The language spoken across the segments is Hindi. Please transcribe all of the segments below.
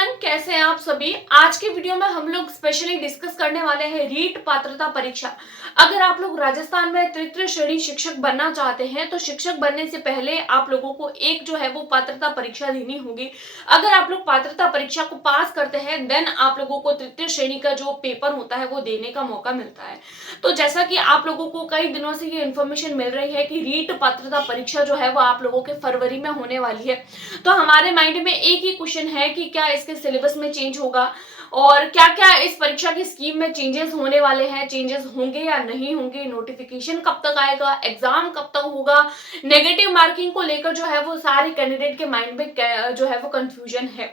एवरीवन, कैसे हैं आप सभी। आज के वीडियो में हम लोग स्पेशली डिस्कस करने वाले हैं रीट पात्रता परीक्षा। अगर आप लोग राजस्थान में तृतीय श्रेणी शिक्षक बनना चाहते हैं तो शिक्षक बनने से पहले आप लोगों को एक जो है वो पात्रता परीक्षा देनी होगी। अगर आप लोग पात्रता परीक्षा को पास करते हैं देन आप लोगों को तृतीय श्रेणी का जो पेपर होता है वो देने का मौका मिलता है। तो जैसा कि आप लोगों को कई दिनों से ये इन्फॉर्मेशन मिल रही है कि रीट पात्रता परीक्षा जो है वो आप लोगों के फरवरी में होने वाली है, तो हमारे माइंड में एक ही क्वेश्चन है कि क्या इसके सिलेबस में चेंज होगा और क्या क्या इस परीक्षा की स्कीम में चेंजेस होने वाले हैं, चेंजेस होंगे या नहीं होंगे, नोटिफिकेशन कब तक आएगा, एग्जाम कब तक होगा। नेगेटिव मार्किंग को लेकर जो है वो सारे कैंडिडेट के माइंड में जो है वो कंफ्यूजन है।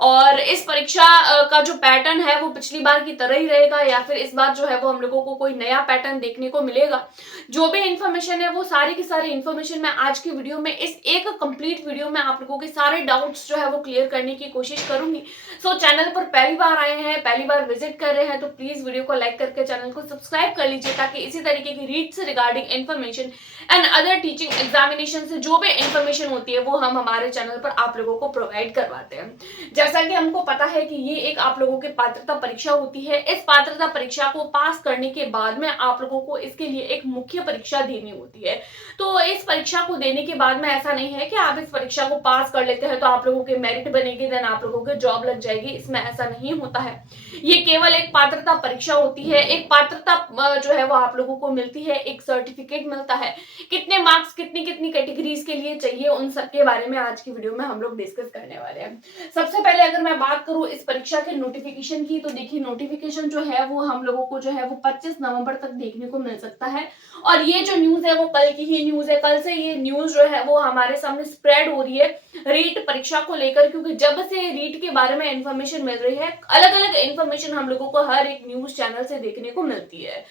और इस परीक्षा का जो पैटर्न है वो पिछली बार की तरह ही रहेगा या फिर इस बार जो है वो हम लोगों को कोई नया पैटर्न देखने को मिलेगा। जो भी इंफॉर्मेशन है वो सारी की सारी इंफॉर्मेशन मैं आज की वीडियो में इस एक कंप्लीट वीडियो में आप लोगों के सारे डाउट्स जो है वो क्लियर करने की कोशिश करूंगी। सो चैनल पर पहली बार आए हैं, पहली बार विजिट कर रहे हैं तो प्लीज वीडियो को लाइक करके चैनल को सब्सक्राइब कर लीजिए ताकि इसी तरीके की रीट से regarding information and other teaching examination से जो भी इंफॉर्मेशन होती है वो हम हमारे चैनल पर आप लोगों को प्रोवाइड करवाते हैं। जैसा कि हमको पता है कि ये एक आप लोगों की पात्रता परीक्षा होती है। इस पात्रता परीक्षा को पास करने के बाद में आप लोगों को इसके लिए एक मुख्य परीक्षा देनी होती है। तो इस परीक्षा को देने के बाद में ऐसा नहीं है कि आप इस परीक्षा को पास कर लेते हैं तो आप लोगों के मेरिट बनेगी देन आप लोगों के जॉब लग जाएगी, इसमें ऐसा नहीं होता है। ये केवल एक पात्रता परीक्षा होती है। एक पात्रता जो है वो आप लोगों को मिलती है, एक सर्टिफिकेट मिलता है। कितने मार्क्स कितनी कितनी कैटेगरीज के लिए चाहिए उन सब के बारे में आज की वीडियो में हम लोग डिस्कस करने वाले हैं। सबसे पहले अगर मैं बात करूं इस परीक्षा के नोटिफिकेशन की तो देखिए नोटिफिकेशन जो है वो हम लोगों को जो है वो 25 नवंबर तक देखने को मिल सकता है। और ये जो न्यूज है वो कल की ही न्यूज है, कल से ये न्यूज जो है वो हमारे सामने स्प्रेड हो रही है रीट परीक्षा को लेकर, क्योंकि जब से रीट के बारे में इंफॉर्मेशन मिल रही है अलग अलग इंफॉर्मेशन हम लोगों को हर एक न्यूज चैनल से देखने को मिलती है।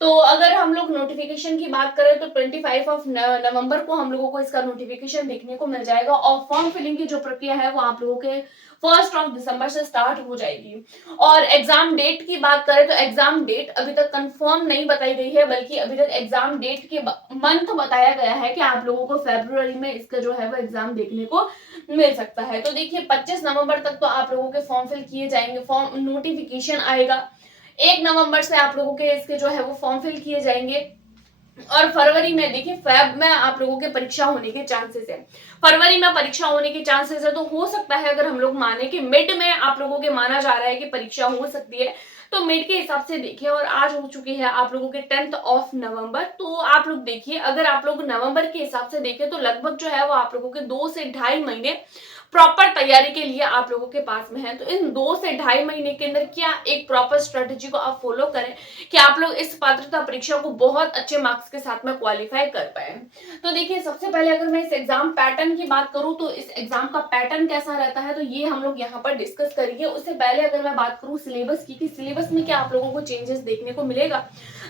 तो अगर हम लोग नोटिफिकेशन की बात करें तो 25 ऑफ नवंबर को हम लोगों को इसका नोटिफिकेशन देखने को मिल जाएगा और फॉर्म फिलिंग की जो प्रक्रिया है वो आप लोगों के 1 दिसंबर से स्टार्ट हो जाएगी। और एग्जाम डेट की बात करें तो एग्जाम डेट अभी तक कंफर्म नहीं बताई गई है, बल्कि अभी तक एग्जाम डेट के मंथ बताया गया है कि आप लोगों को फरवरी में इसका जो है वो एग्जाम देखने को मिल सकता है। तो देखिए 25 नवंबर तक तो आप लोगों के फॉर्म फिल किए जाएंगे, फॉर्म नोटिफिकेशन आएगा 1 नवंबर से आप लोगों के इसके जो है वो फॉर्म फिल किए जाएंगे। और फरवरी में देखिए फेब में आप लोगों के परीक्षा होने के चांसेस है, फरवरी में परीक्षा होने के चांसेस है। तो हो सकता है अगर हम लोग माने कि मिड में आप लोगों के माना जा रहा है कि परीक्षा हो सकती है तो मिड के हिसाब से देखिए। और आज हो चुकी है आप लोगों के 10 ऑफ नवंबर, तो आप लोग देखिए अगर आप लोग नवंबर के हिसाब से देखें तो लगभग जो है वो आप लोगों के 2 से 2.5 महीने प्रॉपर तैयारी के लिए आप लोगों के पास में है। तो इन 2 से 2.5 महीने के अंदर क्या एक प्रॉपर स्ट्रेटेजी को आप फॉलो करें कि आप लोग इस पात्रता परीक्षा को बहुत अच्छे मार्क्स के साथ में क्वालिफाई कर पाए। तो देखिए सबसे पहले अगर मैं इस एग्जाम पैटर्न की बात करूं तो इस एग्जाम का पैटर्न कैसा रहता है तो ये हम लोग यहाँ पर डिस्कस करेंगे। उससे पहले अगर मैं बात करूं सिलेबस की कि सिलेबस में क्या आप लोगों को चेंजेस देखने को मिलेगा,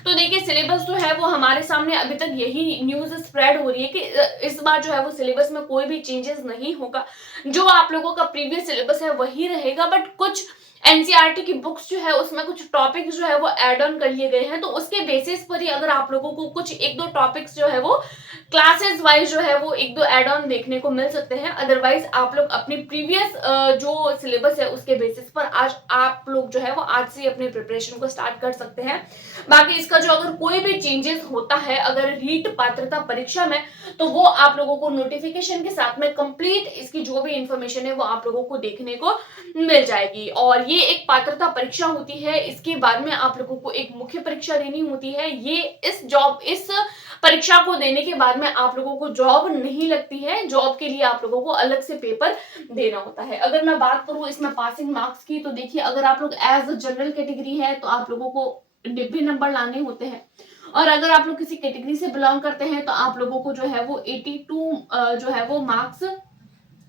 तो देखिए सिलेबस जो है वो हमारे सामने अभी तक यही न्यूज स्प्रेड हो रही है कि इस बार जो है वो सिलेबस में कोई भी चेंजेस नहीं होगा। जो आप लोगों का प्रीवियस सिलेबस है वही रहेगा, बट कुछ एनसीईआरटी की बुक्स जो है उसमें कुछ टॉपिक्स जो है वो ऐड ऑन कर लिए गए हैं। तो उसके बेसिस पर ही अगर आप लोगों को कुछ एक दो टॉपिक्स जो है वो क्लासेस वाइज जो है वो एक दो ऐड ऑन देखने को मिल सकते हैं। अदरवाइज आप लोग अपनी प्रीवियस जो सिलेबस है उसके बेसिस पर आज आप लोग जो है वो आज से अपने प्रिपरेशन को स्टार्ट कर सकते हैं। बाकी इसका जो अगर कोई भी चेंजेस होता है अगर रीट पात्रता परीक्षा में तो वो आप लोगों को नोटिफिकेशन के साथ में कंप्लीट इसकी जो भी इंफॉर्मेशन है वो आप लोगों को देखने को मिल जाएगी। और ये एक पात्रता परीक्षा होती है, इसके बाद में आप लोगों को एक मुख्य परीक्षा देनी होती है। ये इस परीक्षा को देने के बाद में आप लोगों को जॉब नहीं लगती है, जॉब के लिए आप लोगों को अलग से पेपर देना होता है। अगर मैं बात करूं इसमें पासिंग मार्क्स की तो देखिए अगर आप लोग एज जनरल कैटेगरी है तो आप लोगों को 90 नंबर लाने होते हैं, और अगर आप लोग किसी कैटेगरी से बिलोंग करते हैं तो आप लोगों को जो है वो 82 जो है वो मार्क्स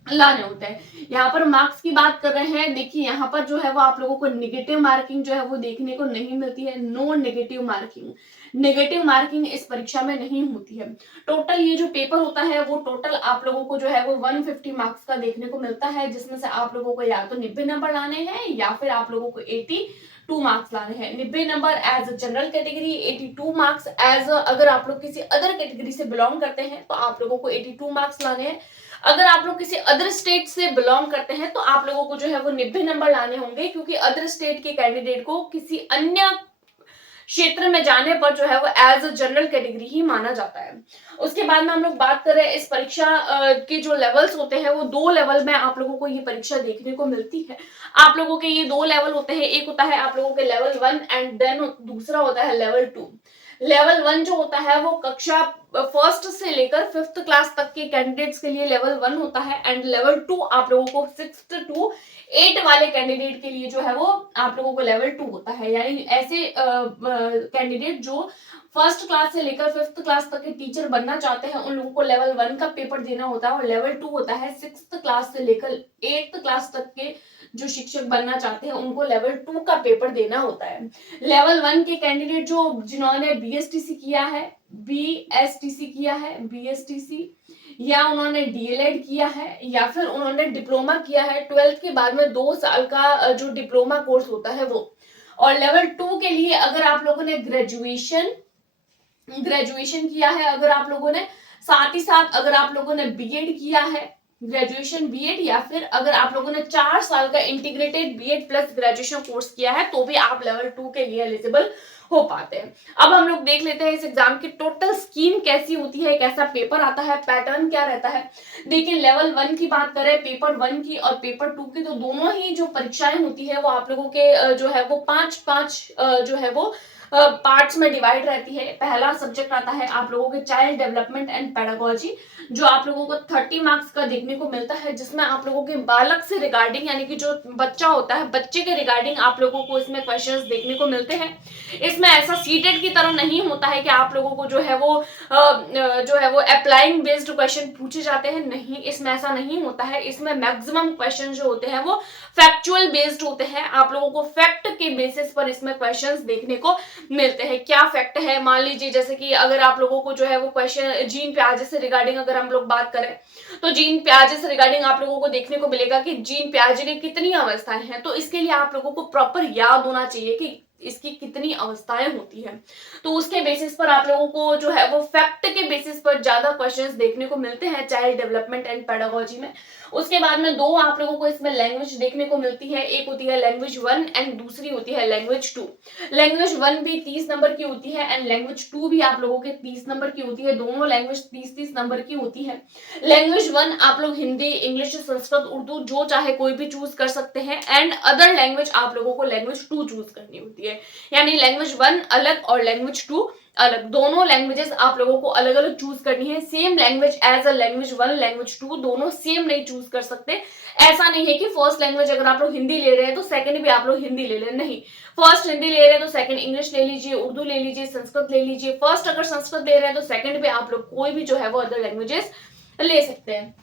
लाने होते हैं। यहाँ पर मार्क्स की बात कर रहे हैं, देखिए यहाँ पर जो है वो आप लोगों को नेगेटिव मार्किंग जो है वो देखने को नहीं मिलती है। No negative marking, negative marking इस परीक्षा में नहीं होती है। टोटल ये जो पेपर होता है वो टोटल आप लोगों को जो है वो 150 मार्क्स का देखने को मिलता है, जिसमें से आप लोगों को या तो 90 नंबर लाने हैं या फिर आप लोगों को 82 मार्क्स लाने हैं। 90 number as general category, 82 marks as अगर आप लोग किसी अदर कैटेगरी से बिलोंग करते हैं तो आप लोगों को 82 मार्क्स लाने हैं। अगर आप लोग किसी अदर स्टेट से बिलोंग करते हैं तो आप लोगों को जो है वो 90 नंबर लाने होंगे, क्योंकि अदर स्टेट के कैंडिडेट को किसी अन्य क्षेत्र में जाने पर जो है वो एज अ जनरल कैटेगरी ही माना जाता है। उसके बाद में हम लोग बात करें इस परीक्षा के जो लेवल्स होते हैं, वो 2 लेवल में आप लोगों को ये परीक्षा देखने को मिलती है। आप लोगों के ये 2 लेवल होते हैं, एक होता है आप लोगों के लेवल 1 एंड देन दूसरा होता है लेवल 2। लेवल 1 जो होता है वो कक्षा फर्स्ट से लेकर 5th क्लास तक के कैंडिडेट्स के लिए लेवल 1 होता है, एंड लेवल 2 आप लोगों को 6th to 8 वाले कैंडिडेट के लिए जो है वो आप लोगों को लेवल 2 होता है। यानी ऐसे कैंडिडेट जो फर्स्ट क्लास से लेकर 5th क्लास तक के टीचर बनना चाहते हैं, उन लोगों को लेवल 1 का पेपर देना होता है, और लेवल 2 होता है 6th क्लास से लेकर 8th क्लास तक के जो शिक्षक बनना चाहते हैं उनको लेवल 2 का पेपर देना होता है। लेवल 1 के कैंडिडेट जो जिन्होंने बीएसटीसी किया है, बीएसटीसी या उन्होंने डीएलएड किया है, या फिर उन्होंने डिप्लोमा किया है, 12th के बाद में 2 साल का जो डिप्लोमा कोर्स होता है वो। और लेवल 2 के लिए अगर आप लोगों ने ग्रेजुएशन किया है, अगर आप लोगों ने साथ ही साथ अगर आप लोगों ने बीएड किया है, ग्रेजुएशन बीएड, या फिर अगर आप लोगों ने 4 साल का integrated BEd plus graduation course किया है, तो भी आप लेवल 2 के लिए एलिजिबल हो पाते हैं। अब हम लोग देख लेते हैं इस एग्जाम की टोटल स्कीम कैसी होती है, कैसा पेपर आता है, पैटर्न क्या रहता है। देखिए लेवल 1 की बात करें, पेपर 1 की और पेपर 2 की, तो दोनों ही जो परीक्षाएं होती है वो आप लोगों के जो है वो 5-5 जो है वो पार्ट्स में डिवाइड रहती है। पहला सब्जेक्ट आता है आप लोगों के चाइल्ड डेवलपमेंट एंड पेडागोजी, जो आप लोगों को 30 मार्क्स का देखने को मिलता है, जिसमें आप लोगों के बालक से रिगार्डिंग, यानी कि जो बच्चा होता है, बच्चे के रिगार्डिंग आप लोगों को इसमें क्वेश्चंस देखने को मिलते हैं। इसमें ऐसा सीटेट की तरह नहीं होता है कि आप लोगों को जो है वो अप्लाइंग बेस्ड क्वेश्चन पूछे जाते हैं, नहीं, इसमें ऐसा नहीं होता है। इसमें मैक्सिमम क्वेश्चन जो होते हैं वो फैक्चुअल बेस्ड होते हैं। आप लोगों को फैक्ट के बेसिस पर इसमें क्वेश्चंस देखने को मिलते हैं। क्या फैक्ट है, मान लीजिए जैसे कि अगर आप लोगों को जो है वो क्वेश्चन जीन प्याजे से रिगार्डिंग अगर हम लोग बात करें, तो जीन प्याजे से रिगार्डिंग आप लोगों को देखने को मिलेगा कि जीन प्याजे की कितनी अवस्थाएं हैं, तो इसके लिए आप लोगों को प्रॉपर याद होना चाहिए कि इसकी कितनी अवस्थाएं होती है। तो उसके बेसिस पर आप लोगों को जो है वो फैक्ट के बेसिस पर ज्यादा क्वेश्चंस देखने को मिलते हैं चाइल्ड डेवलपमेंट एंड पेडागोजी में। उसके बाद में 2 आप लोगों को इसमें लैंग्वेज देखने को मिलती है, एक होती है लैंग्वेज 1 एंड दूसरी होती है लैंग्वेज 2। लैंग्वेज 1 भी 30 नंबर की होती है एंड लैंग्वेज 2 भी आप लोगों के 30 नंबर की होती है। दोनों लैंग्वेज 30-30 नंबर की होती है। लैंग्वेज 1 आप लोग हिंदी, इंग्लिश, संस्कृत, उर्दू जो चाहे कोई भी चूज कर सकते हैं, एंड अदर लैंग्वेज आप लोगों को लैंग्वेज 2 चूज करनी होती है। यानी लैंग्वेज 1 अलग और लैंग्वेज 2 अलग, दोनों लैंग्वेजेस आप लोगों को अलग अलग चूज करनी है। Same language as a language 1, language 2 दोनों सेम नहीं चूज कर सकते। ऐसा नहीं है कि फर्स्ट लैंग्वेज अगर आप लोग हिंदी ले रहे हैं तो सेकंड भी आप लोग हिंदी ले लें, नहीं। फर्स्ट हिंदी ले रहे हैं तो सेकंड इंग्लिश ले लीजिए, उर्दू ले लीजिए, संस्कृत ले लीजिए। फर्स्ट अगर संस्कृत ले रहे हैं तो सेकंड पे आप लोग कोई भी जो है वो अदर लैंग्वेजेस ले सकते हैं।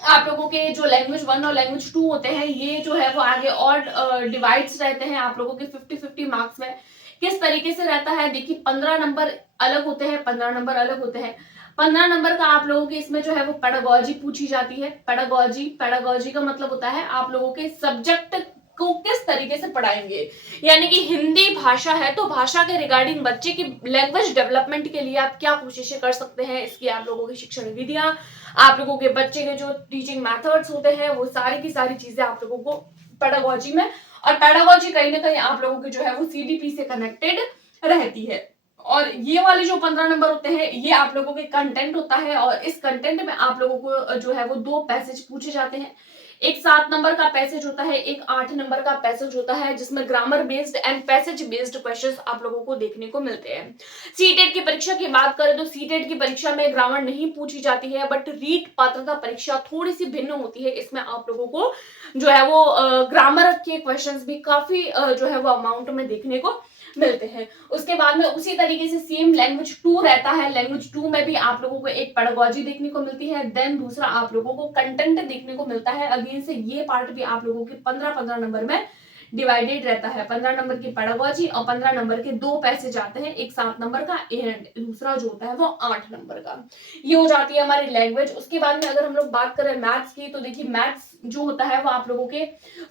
आप लोगों के जो लैंग्वेज 1 और लैंग्वेज 2 होते हैं, ये जो है वो आगे और डिवाइड्स रहते हैं आप लोगों के 50-50 मार्क्स में। किस तरीके से रहता है, देखिए 15 नंबर अलग होते हैं, 15 नंबर अलग होते हैं। 15 नंबर का आप लोगों के इसमें जो है वो पेडागोजी पूछी जाती है। पेडागोजी का मतलब होता है आप लोगों के सब्जेक्ट को किस तरीके से पढ़ाएंगे। यानी कि हिंदी भाषा है तो भाषा के रिगार्डिंग बच्चे की लैंग्वेज डेवलपमेंट के लिए आप क्या कोशिशें कर सकते हैं, इसकी आप लोगों की शिक्षण विधियां, आप लोगों के बच्चे के जो टीचिंग मेथड्स होते हैं, वो सारी की सारी चीजें आप लोगों को पेडागोजी में, और पेडागोजी कहीं ना कहीं आप लोगों की जो है वो सीडीपी से कनेक्टेड रहती है। और ये वाले जो 15 नंबर होते हैं ये आप लोगों के कंटेंट होता है, और इस कंटेंट में आप लोगों को जो है वो 2 पैसेज पूछे जाते हैं। एक 7 नंबर का पैसेज होता है, एक 8 नंबर का पैसेज होता है, जिसमें grammar based and passage based questions आप लोगों को देखने को मिलते हैं। सीटेट की परीक्षा की बात करें तो सीटेट की परीक्षा में ग्रामर नहीं पूछी जाती है, बट रीट पात्रता परीक्षा थोड़ी सी भिन्न होती है। इसमें आप लोगों को जो है वो ग्रामर के क्वेश्चंस भी काफी जो है वो अमाउंट में देखने को मिलते हैं। उसके बाद में उसी तरीके से सेम लैंग्वेज 2 रहता है। लैंग्वेज 2 में भी आप लोगों को एक पेडागोजी देखने को मिलती है, देन दूसरा आप लोगों को कंटेंट देखने को मिलता है। अगेन से ये पार्ट भी आप लोगों के 15-15 नंबर में डिवाइडेड रहता है। 15 नंबर की पेडागोजी और 15 नंबर के 2 पैसेज आते हैं, एक 7 नंबर का एंड दूसरा जो होता है वो 8 नंबर का। ये हो जाती है हमारी लैंग्वेज। उसके बाद में अगर हम लोग बात करें मैथ्स की, तो देखिए मैथ्स जो होता है वो आप लोगों के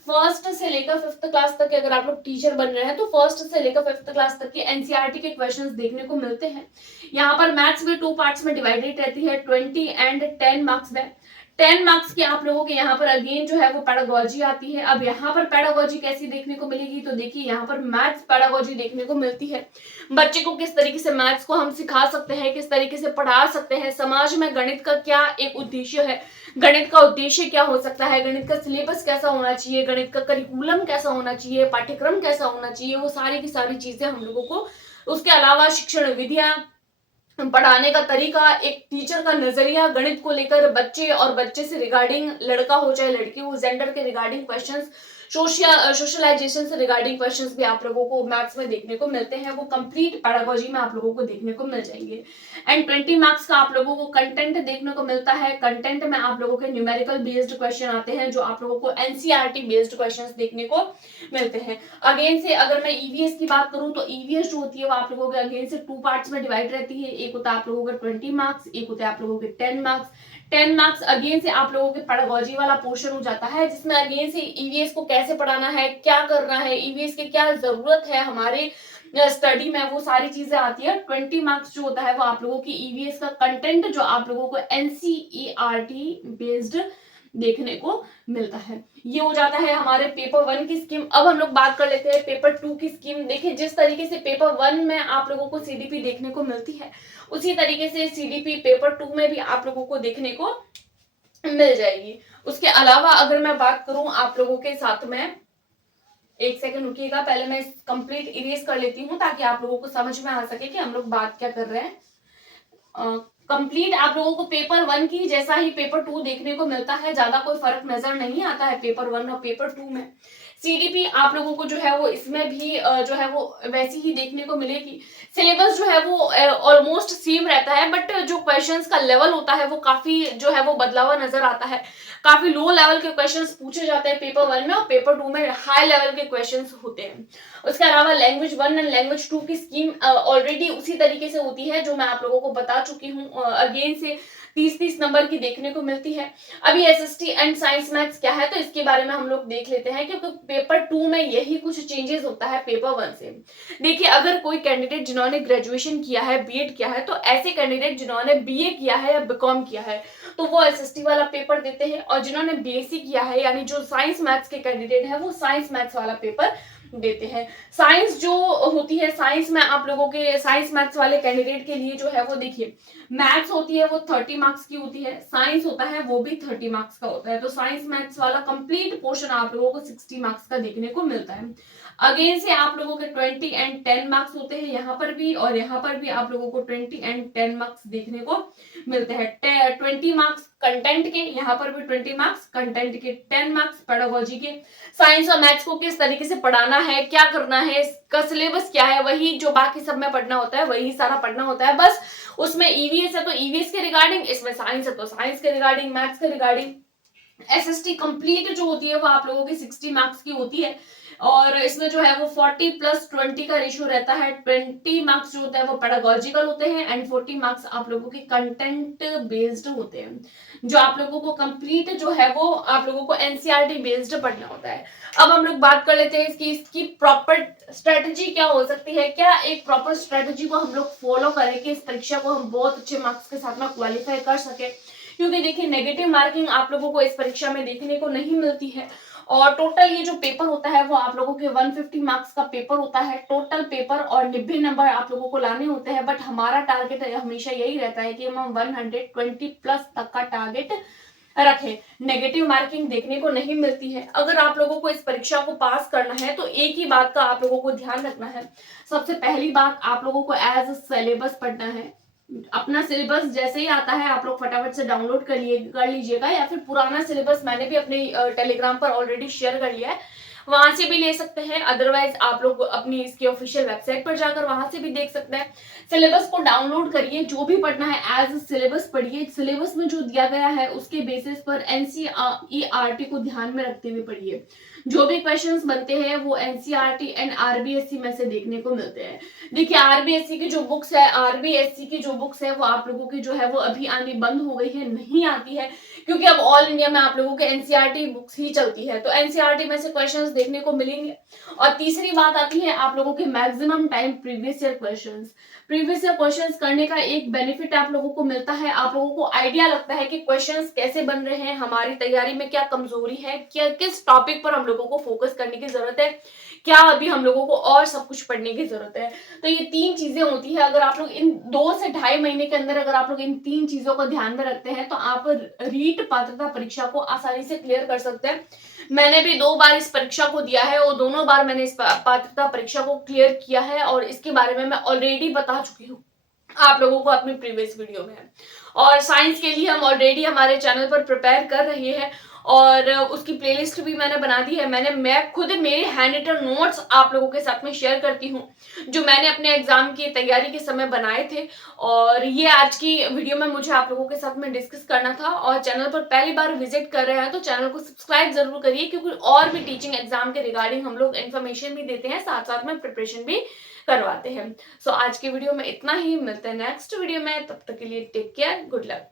फर्स्ट से लेकर 5th क्लास तक के, अगर आप लोग टीचर बन रहे हैं तो फर्स्ट से लेकर 5th क्लास तक के एनसीईआरटी के क्वेश्चंस देखने को मिलते हैं। यहाँ पर मैथ्स भी 2 पार्ट्स में डिवाइडेड रहती है, 20 एंड 10 मार्क्स में। 10 मार्क्स की आप लोगों के यहाँ पर अगेन जो है वो पेडागोजी आती है। अब यहाँ पर पेडागोजी कैसी देखने को मिलेगी, तो देखिए यहाँ पर मैथ्स पेडागोजी देखने को मिलती है। बच्चे को किस तरीके से मैथ्स को हम सिखा सकते हैं, किस तरीके से पढ़ा सकते हैं, समाज में गणित का क्या एक उद्देश्य है, गणित का उद्देश्य क्या हो सकता है, गणित का सिलेबस कैसा होना चाहिए, गणित का करिकुलम कैसा होना चाहिए, पाठ्यक्रम कैसा होना चाहिए, वो सारी की सारी चीजें हम लोगों को, उसके अलावा शिक्षण विधियां, पढ़ाने का तरीका, एक टीचर का नजरिया गणित को लेकर, बच्चे और बच्चे से रिगार्डिंग, लड़का हो चाहे लड़की हो, जेंडर के रिगार्डिंग क्वेश्चंस, सोशलाइजेशन से रिगार्डिंग क्वेश्चंस भी आप लोगों को मैथ्स में देखने को मिलते हैं। वो कंप्लीट पेडागोजी में आप लोगों को देखने को मिल जाएंगे। एंड 20 मार्क्स का आप लोगों को कंटेंट देखने को मिलता है। कंटेंट में आप लोगों के न्यूमेरिकल बेस्ड क्वेश्चन आते हैं, जो आप लोगों को एनसीईआरटी बेस्ड क्वेश्चंस देखने को मिलते हैं। अगेन से अगर मैं ईवीएस की बात करूं तो ईवीएस जो होती है वो आप लोगों के अगेन से 2 पार्ट्स में डिवाइड रहती है। एक होता है आप लोगों का 20 मार्क्स, एक होता है आप लोगों के 10 मार्क्स। 10 मार्क्स अगेन से आप लोगों के पेडागोजी वाला पोर्शन हो जाता है, जिसमें अगेन से ईवीएस को कैसे पढ़ाना है, क्या करना है, ईवीएस की क्या जरूरत है हमारे स्टडी में, वो सारी चीजें आती है। 20 मार्क्स जो होता है वो आप लोगों की ईवीएस का कंटेंट, जो आप लोगों को एनसीईआरटी बेस्ड देखने को मिलता है। ये हो जाता है हमारे पेपर 1 की स्कीम। अब हम लोग बात कर लेते हैं पेपर 2 की स्कीम। देखिए जिस तरीके से पेपर 1 में आप लोगों को सीडीपी देखने को मिलती है, उसी तरीके से सीडीपी पेपर 2 में भी आप लोगों को देखने को मिल जाएगी। उसके अलावा अगर मैं बात करूं आप लोगों के साथ में, एक सेकंड रुकिएगा, पहले मैं कंप्लीट इरेज कर लेती हूँ ताकि आप लोगों को समझ में आ सके कि हम लोग बात क्या कर रहे हैं। कंप्लीट आप लोगों को पेपर 1 की जैसा ही पेपर 2 देखने को मिलता है, ज्यादा कोई फर्क नजर नहीं आता है पेपर 1 और पेपर 2 में। सीडीपी आप लोगों को जो है वो इसमें भी जो है वो वैसी ही देखने को मिलेगी। सिलेबस जो है वो ऑलमोस्ट सेम रहता है, बट जो क्वेश्चंस का लेवल होता है वो काफी जो है वो बदलावा नजर आता है। काफी लो लेवल के क्वेश्चंस पूछे जाते हैं पेपर 1 में, और पेपर 2 में हाई लेवल के क्वेश्चंस होते हैं। उसके अलावा लैंग्वेज 1 एंड लैंग्वेज 2 की स्कीम ऑलरेडी उसी तरीके से होती है जो मैं आप लोगों को बता चुकी हूँ। अगेन से 30-30 नंबर की देखने को मिलती है। अभी एसएसटी एंड साइंस मैथ्स क्या है तो इसके बारे में हम लोग देख लेते हैं, क्योंकि पेपर 2 में यही कुछ चेंजेस होता है पेपर 1 से। देखिए अगर कोई कैंडिडेट जिन्होंने ग्रेजुएशन किया है, बीएड किया है, तो ऐसे कैंडिडेट जिन्होंने बीए किया है या बीकॉम किया है तो वो एसएसटी वाला पेपर देते हैं, और जिन्होंने बीएससी किया है यानी जो साइंस मैथ्स के कैंडिडेट है वो साइंस मैथ्स वाला पेपर देते हैं। साइंस जो होती है, साइंस में आप लोगों के साइंस मैथ्स वाले कैंडिडेट के लिए जो है वो देखिए मैथ्स होती है वो 30 मार्क्स की होती है, साइंस होता है वो भी 30 मार्क्स का होता है। तो साइंस मैथ्स वाला कंप्लीट पोर्शन आप लोगों को 60 मार्क्स का देखने को मिलता है। अगेन से आप लोगों के 20 एंड 10 मार्क्स होते हैं यहाँ पर भी, और यहाँ पर भी आप लोगों को 20 एंड 10 मार्क्स देखने को मिलते हैं। 20 मार्क्स कंटेंट के, यहाँ पर भी 20 मार्क्स कंटेंट के, 10 मार्क्स पेडागोजी के। साइंस और मैथ्स को किस तरीके से पढ़ाना है, क्या करना है, इसका सिलेबस क्या है, वही जो बाकी सब में पढ़ना होता है वही सारा पढ़ना होता है। बस उसमें ईवीएस है तो ईवीएस के रिगार्डिंग, इसमें साइंस है तो साइंस के रिगार्डिंग, मैथ्स के रिगार्डिंग। एसएसटी कंप्लीट जो होती है वो आप लोगों की 60 मार्क्स की होती है, और इसमें जो है वो 40+20 का रेशियो रहता है। 20 मार्क्स जो होता है वो पेडागोजिकल होते हैं एंड 40 मार्क्स आप लोगों के कंटेंट बेस्ड होते हैं, जो आप लोगों को कंप्लीट जो है वो आप लोगों को एनसीईआरटी बेस्ड पढ़ना होता है। अब हम लोग बात कर लेते हैं इसकी प्रॉपर स्ट्रेटेजी क्या हो सकती है, क्या एक प्रॉपर स्ट्रेटेजी को हम लोग फॉलो करें कि इस परीक्षा को हम बहुत अच्छे मार्क्स के साथ में क्वालिफाई कर सके। क्योंकि देखिए नेगेटिव मार्किंग आप लोगों को इस परीक्षा में देखने को नहीं मिलती है, और टोटल ये जो पेपर होता है वो आप लोगों के 150 मार्क्स का पेपर होता है टोटल पेपर, और 90 नंबर आप लोगों को लाने होते हैं। बट हमारा टारगेट हमेशा यही रहता है कि हम 120+ तक का टारगेट रखें। नेगेटिव मार्किंग देखने को नहीं मिलती है। अगर आप लोगों को इस परीक्षा को पास करना है तो एक ही बात का आप लोगों को ध्यान रखना है। सबसे पहली बात, आप लोगों को एज सिलेबस पढ़ना है। अपना सिलेबस जैसे ही आता है आप लोग फटाफट से डाउनलोड कर लीजिएगा, या फिर पुराना सिलेबस मैंने भी अपने टेलीग्राम पर ऑलरेडी शेयर कर लिया है, वहां से भी ले सकते हैं। अदरवाइज आप लोग अपनी इसकी ऑफिशियल वेबसाइट पर जाकर वहां से भी देख सकते हैं। सिलेबस को डाउनलोड करिए, जो भी पढ़ना है एज सिलेबस पढ़िए। सिलेबस में जो दिया गया है उसके बेसिस पर एनसीईआरटी को ध्यान में रखते हुए पढ़िए। जो भी क्वेश्चंस बनते हैं वो एनसीईआरटी एंड आरबीएससी में से देखने को मिलते हैं। देखिए आरबीएससी की जो बुक्स है वो आप लोगों की जो है वो अभी आनी बंद हो गई है, नहीं आती है, क्योंकि अब ऑल इंडिया में आप लोगों के एनसीईआरटी बुक्स ही चलती है। तो एनसीईआरटी में से क्वेश्चंस देखने को मिलेंगे। और तीसरी बात आती है आप लोगों के maximum time previous year questions. Previous year questions करने का एक बेनिफिट आप लोगों को मिलता है, आप लोगों को आइडिया लगता है कि क्वेश्चंस कैसे बन रहे हैं, हमारी तैयारी में क्या कमजोरी है, क्या किस टॉपिक पर हम लोगों को फोकस करने की जरूरत है, क्या अभी हम लोगों को और सब कुछ पढ़ने की जरूरत है। तो ये 3 चीजें होती है, अगर आप लोग इन 2 से ढाई महीने के अंदर अगर आप लोग इन 3 चीजों को ध्यान में रखते हैं तो आप रीट पात्रता परीक्षा को आसानी से क्लियर कर सकते हैं। मैंने भी 2 बार इस परीक्षा को दिया है और दोनों बार मैंने इस पात्रता परीक्षा को क्लियर किया है और इसके बारे में मैं ऑलरेडी बता चुकी हूँ आप लोगों को अपनी प्रीवियस वीडियो में। और साइंस के लिए हम ऑलरेडी हमारे चैनल पर प्रिपेयर कर रहे हैं और उसकी प्लेलिस्ट भी मैंने बना दी है। मैं खुद मेरे हैंड रिटन नोट्स आप लोगों के साथ में शेयर करती हूँ जो मैंने अपने एग्जाम की तैयारी के समय बनाए थे। और ये आज की वीडियो में मुझे आप लोगों के साथ में डिस्कस करना था। और चैनल पर पहली बार विजिट कर रहे हैं तो चैनल को सब्सक्राइब जरूर करिए, क्योंकि और भी टीचिंग एग्जाम के रिगार्डिंग हम लोग इन्फॉर्मेशन भी देते हैं, साथ साथ में प्रिपरेशन भी करवाते हैं। सो आज के वीडियो में इतना ही, मिलते हैं नेक्स्ट वीडियो में, तब तक के लिए टेक केयर, गुड लक।